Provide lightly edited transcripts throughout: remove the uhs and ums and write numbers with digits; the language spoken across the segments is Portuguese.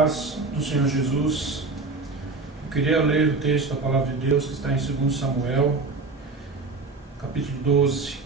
paz do Senhor Jesus. Eu queria ler o texto da Palavra de Deus que está em 2 Samuel, capítulo 12.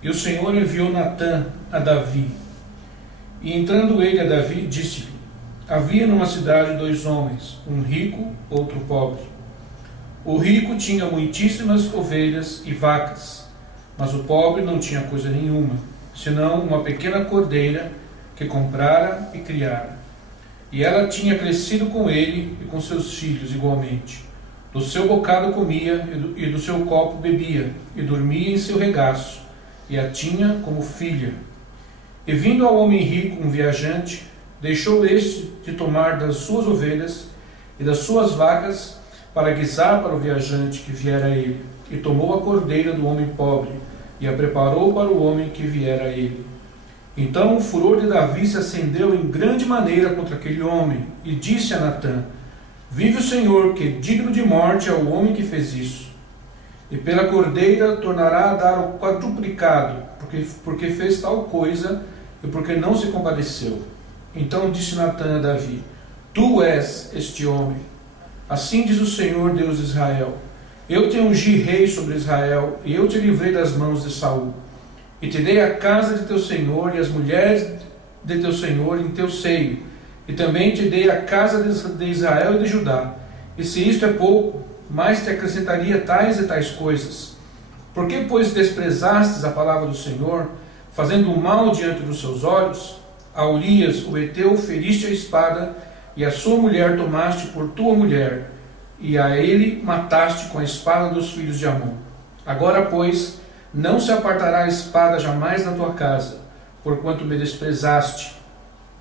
E o Senhor enviou Natã a Davi. E entrando ele a Davi, disse-lhe: havia numa cidade 2 homens, um rico, outro pobre. O rico tinha muitíssimas ovelhas e vacas, mas o pobre não tinha coisa nenhuma, senão uma pequena cordeira que comprara e criara. E ela tinha crescido com ele e com seus filhos igualmente. Do seu bocado comia e do seu copo bebia, e dormia em seu regaço, e a tinha como filha. E vindo ao homem rico um viajante, deixou este de tomar das suas ovelhas e das suas vacas para guisar para o viajante que viera a ele, e tomou a cordeira do homem pobre, e a preparou para o homem que viera a ele. Então o furor de Davi se acendeu em grande maneira contra aquele homem, e disse a Natã: vive o Senhor, que digno de morte é o homem que fez isso. E pela cordeira tornará a dar o quadruplicado, porque fez tal coisa e porque não se compadeceu. Então disse Natã a Davi: tu és este homem. Assim diz o Senhor, Deus de Israel: eu te ungi rei sobre Israel, e eu te livrei das mãos de Saul. E te dei a casa de teu senhor e as mulheres de teu senhor em teu seio. E também te dei a casa de Israel e de Judá. E se isto é pouco, mais te acrescentaria tais e tais coisas. Por que, pois, desprezastes a palavra do Senhor, fazendo o mal diante dos seus olhos? A Urias, o heteu, feriste a espada, e a sua mulher tomaste por tua mulher, e a ele mataste com a espada dos filhos de Amon. Agora, pois, não se apartará a espada jamais da tua casa, porquanto me desprezaste,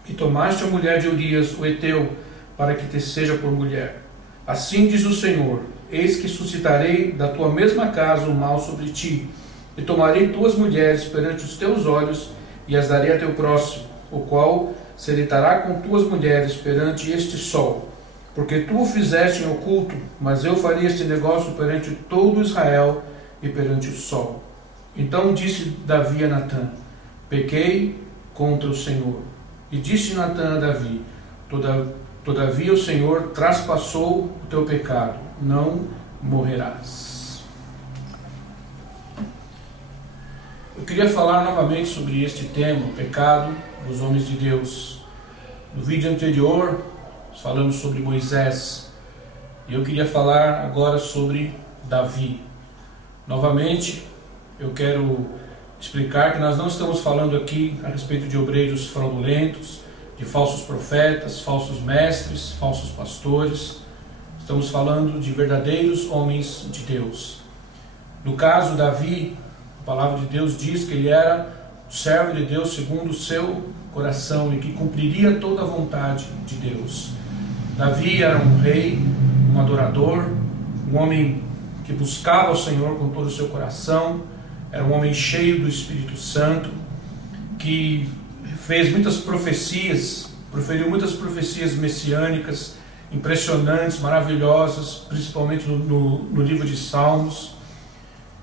e tomaste a mulher de Urias, o heteu, para que te seja por mulher. Assim diz o Senhor: eis que suscitarei da tua mesma casa o mal sobre ti, e tomarei tuas mulheres perante os teus olhos, e as darei a teu próximo, o qual se deitará com tuas mulheres perante este sol. Porque tu o fizeste em oculto, mas eu faria este negócio perante todo Israel e perante o sol. Então disse Davi a Natã: pequei contra o Senhor. E disse Natã a Davi: todavia o Senhor traspassou o teu pecado, não morrerás. Eu queria falar novamente sobre este tema, o pecado dos homens de Deus. No vídeo anterior, falamos sobre Moisés, e eu queria falar agora sobre Davi. Novamente, eu quero explicar que nós não estamos falando aqui a respeito de obreiros fraudulentos, de falsos profetas, falsos mestres, falsos pastores. Estamos falando de verdadeiros homens de Deus. No caso Davi, a palavra de Deus diz que ele era o servo de Deus segundo o seu coração e que cumpriria toda a vontade de Deus. Davi era um rei, um adorador, um homem que buscava o Senhor com todo o seu coração. Era um homem cheio do Espírito Santo, que fez muitas profecias, proferiu muitas profecias messiânicas, impressionantes, maravilhosas, principalmente no livro de Salmos.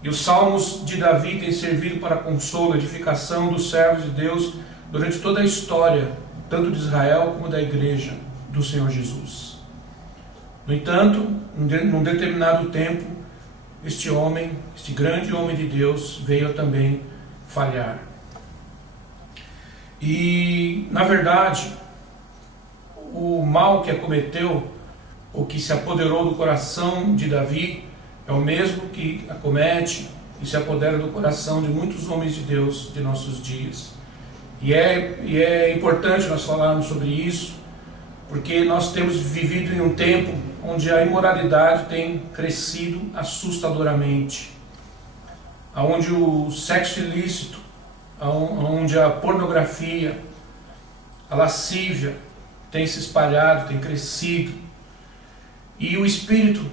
E os Salmos de Davi têm servido para consolo, edificação dos servos de Deus durante toda a história, tanto de Israel como da igreja do Senhor Jesus. No entanto, num determinado tempo, este homem, este grande homem de Deus, veio também falhar. E, na verdade, o mal que acometeu, ou que se apoderou do coração de Davi, é o mesmo que acomete e se apodera do coração de muitos homens de Deus de nossos dias. E é importante nós falarmos sobre isso, porque nós temos vivido em um tempo onde a imoralidade tem crescido assustadoramente, onde o sexo ilícito, onde a pornografia, a lascívia tem se espalhado, tem crescido, e o espírito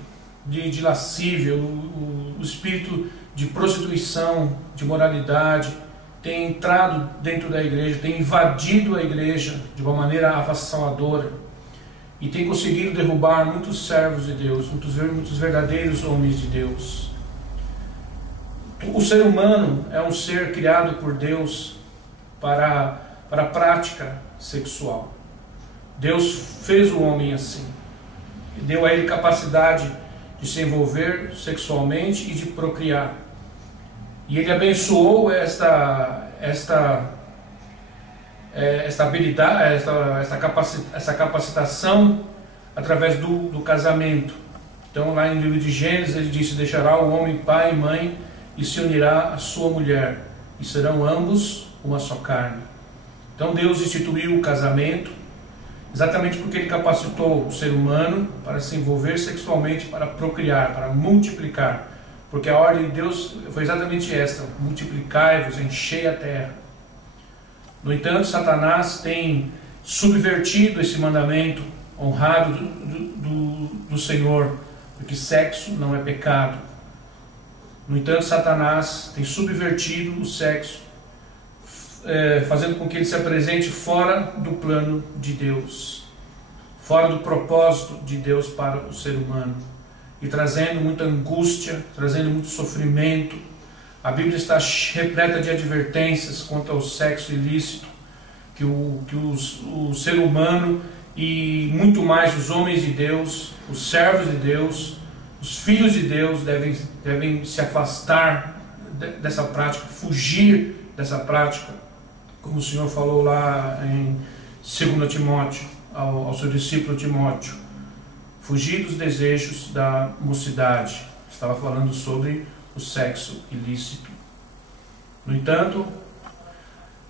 de lascívia, o espírito de prostituição, de moralidade, tem entrado dentro da igreja, tem invadido a igreja de uma maneira avassaladora e tem conseguido derrubar muitos servos de Deus, muitos verdadeiros homens de Deus. O ser humano é um ser criado por Deus para a prática sexual. Deus fez o homem assim. E deu a ele capacidade de se envolver sexualmente e de procriar. E ele abençoou esta habilidade, essa capacitação através do casamento. Então, lá no livro de Gênesis, ele disse: deixará o homem pai e mãe e se unirá à sua mulher, e serão ambos uma só carne. Então, Deus instituiu o casamento exatamente porque ele capacitou o ser humano para se envolver sexualmente, para procriar, para multiplicar. Porque a ordem de Deus foi exatamente esta: multiplicai-vos, enchei a terra. No entanto, Satanás tem subvertido esse mandamento honrado do Senhor, porque sexo não é pecado. No entanto, Satanás tem subvertido o sexo, fazendo com que ele se apresente fora do plano de Deus, fora do propósito de Deus para o ser humano, e trazendo muita angústia, trazendo muito sofrimento. A Bíblia está repleta de advertências quanto ao sexo ilícito, que o ser humano e muito mais os homens de Deus, os servos de Deus, os filhos de Deus devem se afastar dessa prática, fugir dessa prática, como o Senhor falou lá em 2 Timóteo, ao seu discípulo Timóteo: fugir dos desejos da mocidade. Estava falando sobre o sexo ilícito. No entanto,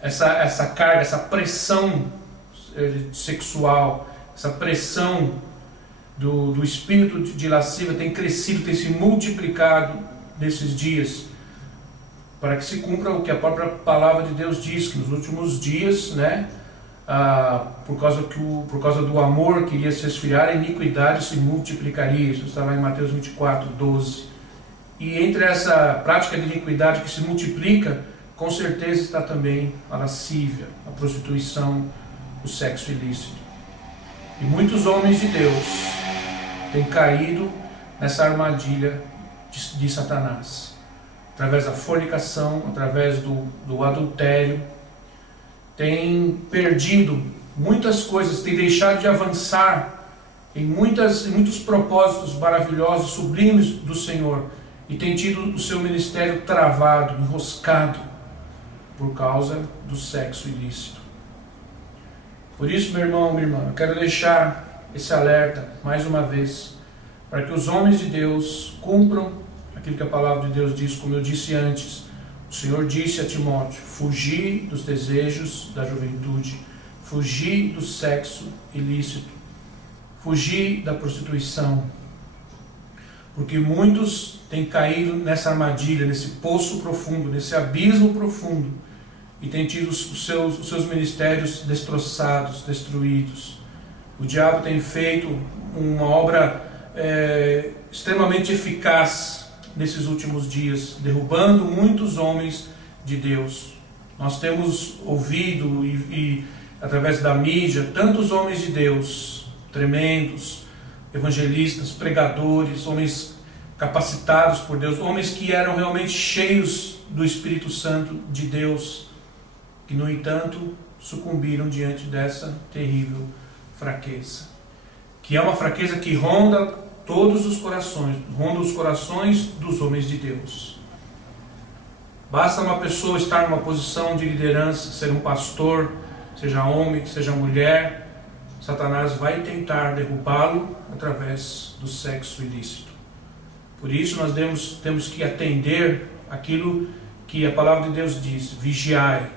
essa carga, essa pressão sexual, essa pressão do espírito de lascívia tem crescido, tem se multiplicado nesses dias, para que se cumpra o que a própria palavra de Deus diz, que nos últimos dias, por causa do amor que iria se esfriar, a iniquidade se multiplicaria. Isso está lá em Mateus 24, 12. E entre essa prática de iniquidade que se multiplica, com certeza está também a lascívia, a prostituição, o sexo ilícito. E muitos homens de Deus têm caído nessa armadilha de Satanás, através da fornicação, através do adultério, têm perdido muitas coisas, têm deixado de avançar em muitos propósitos maravilhosos, sublimes do Senhor, e têm tido o seu ministério travado, enroscado, por causa do sexo ilícito. Por isso, meu irmão, minha irmã, eu quero deixar esse alerta mais uma vez, para que os homens de Deus cumpram aquilo que a palavra de Deus diz. Como eu disse antes, o Senhor disse a Timóteo: fugir dos desejos da juventude, fugir do sexo ilícito, fugir da prostituição, porque muitos têm caído nessa armadilha, nesse poço profundo, nesse abismo profundo, e têm tido os seus ministérios destroçados, destruídos. O diabo tem feito uma obra extremamente eficaz nesses últimos dias, derrubando muitos homens de Deus. Nós temos ouvido e através da mídia, tantos homens de Deus, tremendos, evangelistas, pregadores, homens capacitados por Deus, homens que eram realmente cheios do Espírito Santo de Deus, que no entanto sucumbiram diante dessa terrível fraqueza, que é uma fraqueza que ronda todos os corações, ronda os corações dos homens de Deus. Basta uma pessoa estar numa posição de liderança, ser um pastor, seja homem, seja mulher, Satanás vai tentar derrubá-lo através do sexo ilícito. Por isso nós temos que atender aquilo que a palavra de Deus diz: vigiai,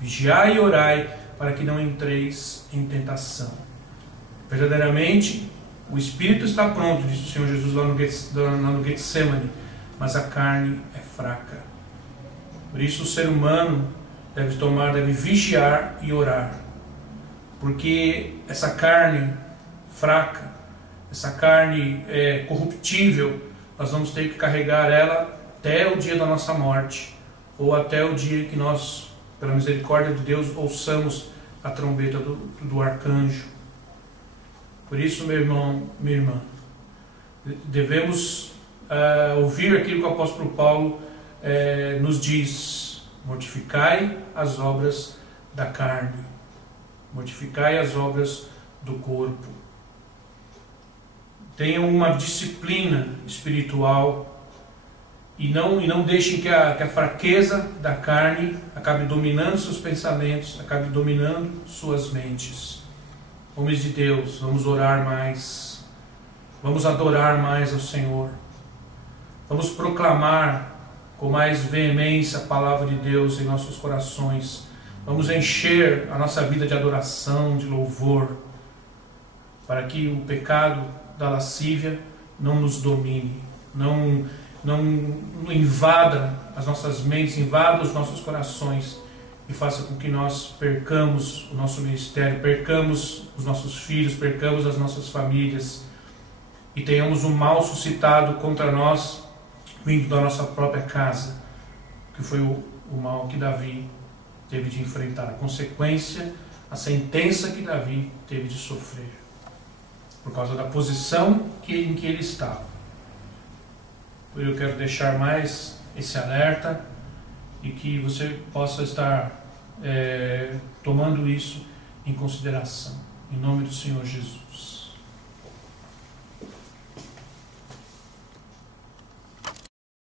vigiai e orai, para que não entreis em tentação. Verdadeiramente, o espírito está pronto, disse o Senhor Jesus lá no Getsemane, mas a carne é fraca. Por isso o ser humano deve vigiar e orar, porque essa carne fraca, essa carne corruptível, nós vamos ter que carregar ela até o dia da nossa morte, ou até o dia que nós, pela misericórdia de Deus, ouçamos a trombeta do arcanjo. Por isso, meu irmão, minha irmã, devemos ouvir aquilo que o apóstolo Paulo nos diz: mortificai as obras da carne, mortificai as obras do corpo. Tenham uma disciplina espiritual e não deixem que a fraqueza da carne acabe dominando seus pensamentos, acabe dominando suas mentes. Homens de Deus, vamos orar mais, vamos adorar mais ao Senhor, vamos proclamar com mais veemência a palavra de Deus em nossos corações, vamos encher a nossa vida de adoração, de louvor, para que o pecado da lascívia não nos domine, não invada as nossas mentes, invada os nossos corações e faça com que nós percamos o nosso ministério, percamos os nossos filhos, percamos as nossas famílias e tenhamos um mal suscitado contra nós vindo da nossa própria casa, que foi o mal que Davi teve de enfrentar, a consequência, a sentença que Davi teve de sofrer, por causa da posição em que ele estava. Eu quero deixar mais esse alerta e que você possa estar tomando isso em consideração. Em nome do Senhor Jesus.